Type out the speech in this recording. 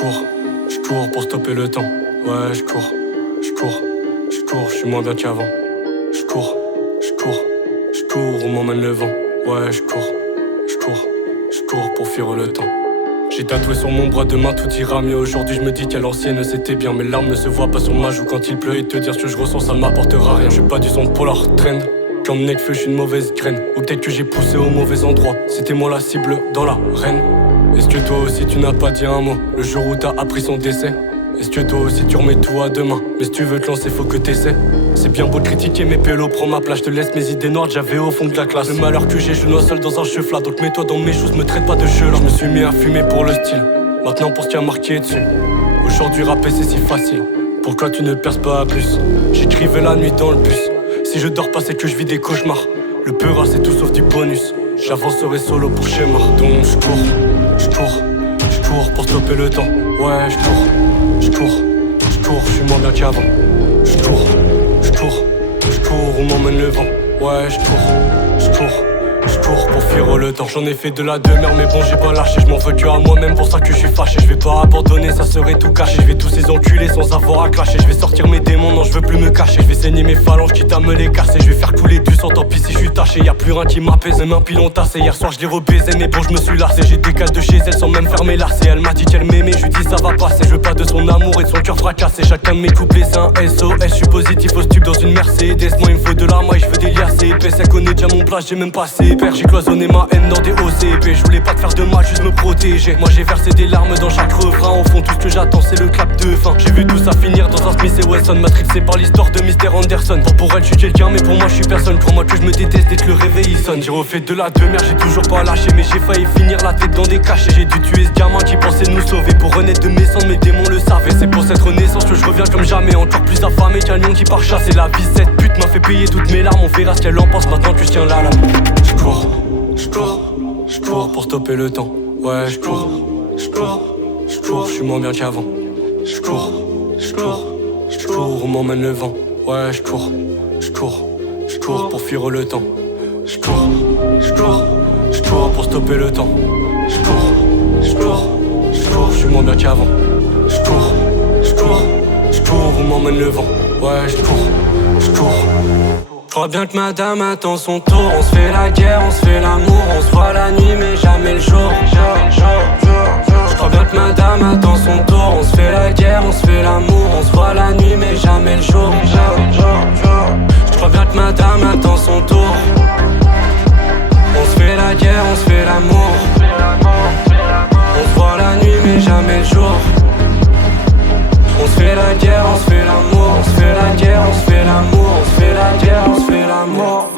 je cours pour stopper le temps. Ouais, je cours, je suis moins bien qu'avant. Je cours, où m'emmène le vent. Ouais, je cours pour fuir le temps. J'ai tatoué sur mon bras, demain tout ira mieux. Aujourd'hui je me dis qu'à l'ancienne c'était bien. Mes larmes ne se voient pas sur ma joue quand il pleut. Et te dire ce que je ressens ça ne m'apportera rien. Je suis pas du son pour leur trend. Comme Nekfeu, je suis une mauvaise graine. Ou peut-être que j'ai poussé au mauvais endroit. C'était moi la cible dans l'arène. Est-ce que toi aussi tu n'as pas dit un mot le jour où t'as appris son décès? Est-ce que toi aussi tu remets tout à demain? Mais si tu veux te lancer faut que t'essaies. C'est bien beau de critiquer mais pélo prends ma place. Je te laisse mes idées noires que j'avais au fond de la classe. Le malheur que j'ai je noie seul dans un cheveu. Donc mets-toi dans mes choses, me traite pas de chelard. Je me suis mis à fumer pour le style. Maintenant pour ce qui a marqué dessus. Aujourd'hui rapper c'est si facile. Pourquoi tu ne perces pas à plus? J'écrivais la nuit dans le bus. Si je dors pas c'est que je vis des cauchemars. Le peur c'est tout sauf du bonus. J'avancerai solo pour schéma. Donc je cours pour stopper le temps. Ouais je cours, je suis moins bien qu'avant. Je cours, où m'emmène le vent. Ouais je cours pour fuir le temps. J'en ai fait de la demeure mais bon j'ai pas lâché. Je m'en veux que à moi-même pour ça que je suis fâché. Je vais pas abandonner, ça serait tout caché. Je vais tous ces enculés sans avoir à clasher. Je vais sortir mes démons, non je veux plus me cacher. Je vais saigner mes phalanges quitte à me les casser. Je vais faire couler du sang, tant pis si je suis taché. Y'a plus rien qui m'apaise, même un pilon tassé. Hier soir je l'ai rebaisé mais bon je me suis lassé. J'ai décalé de chez elle sans même faire mes lacets. Elle m'a dit qu'elle m'aimait, je lui dis ça va passer. Je veux pas de son amour et de son cœur fracassé. Chacun de mes couplets c'est un SOS. Je suis positif au stup dans une Mercedes. Moi il me faut de la maille, je veux des liasses épais. Elle connaît déjà mon plat, j'ai même passé père. J'ai cloisonné ma haine dans des OCP. Je voulais pas te faire de mal, juste me protéger. Moi j'ai versé des larmes dans chaque refrain. Au fond tout ce que j'attends c'est le clap de fin. J'ai vu tout ça finir dans un Smith et Wesson. Matrixé par l'histoire de Mr. Anderson. Pour elle je suis quelqu'un mais pour moi je suis personne. Pour moi que je me déteste dès que le réveil sonne. J'ai refait de la demeure, j'ai toujours pas lâché. Mais j'ai failli finir la tête dans des cachets. J'ai dû tuer ce gamin qui pensait nous sauver. Pour renaître de mes cendres mes démons le savaient. C'est pour cette renaissance que je reviens comme jamais. Encore plus affamé qu'un lion qui part chasser. La vie cette pute m'a fait payer toutes mes larmes. On verra ce qu'elle en pense maintenant que je tiens la lame. Je cours pour stopper le temps. Ouais je cours, je suis moins bien qu'avant. Je cours, où m'emmène le vent. Ouais je cours pour fuir le temps. Je cours pour stopper le temps. Je cours, je suis moins bien qu'avant. Je cours, où m'emmène le vent. Ouais je cours. Je crois bien que madame attend son tour. On se fait la guerre, on se fait l'amour. On se voit la nuit mais jamais le jour. Je crois bien que madame attend son tour. On se fait la guerre, on se fait l'amour. On se voit la nuit mais jamais le jour. Je crois bien que madame attend son tour. On se fait la guerre, on se fait l'amour. On se voit la nuit mais jamais le jour. On se fait la guerre, on se fait l'amour. On se fait la guerre, on se fait l'amour. On se fait la guerre, on se fait l'amour.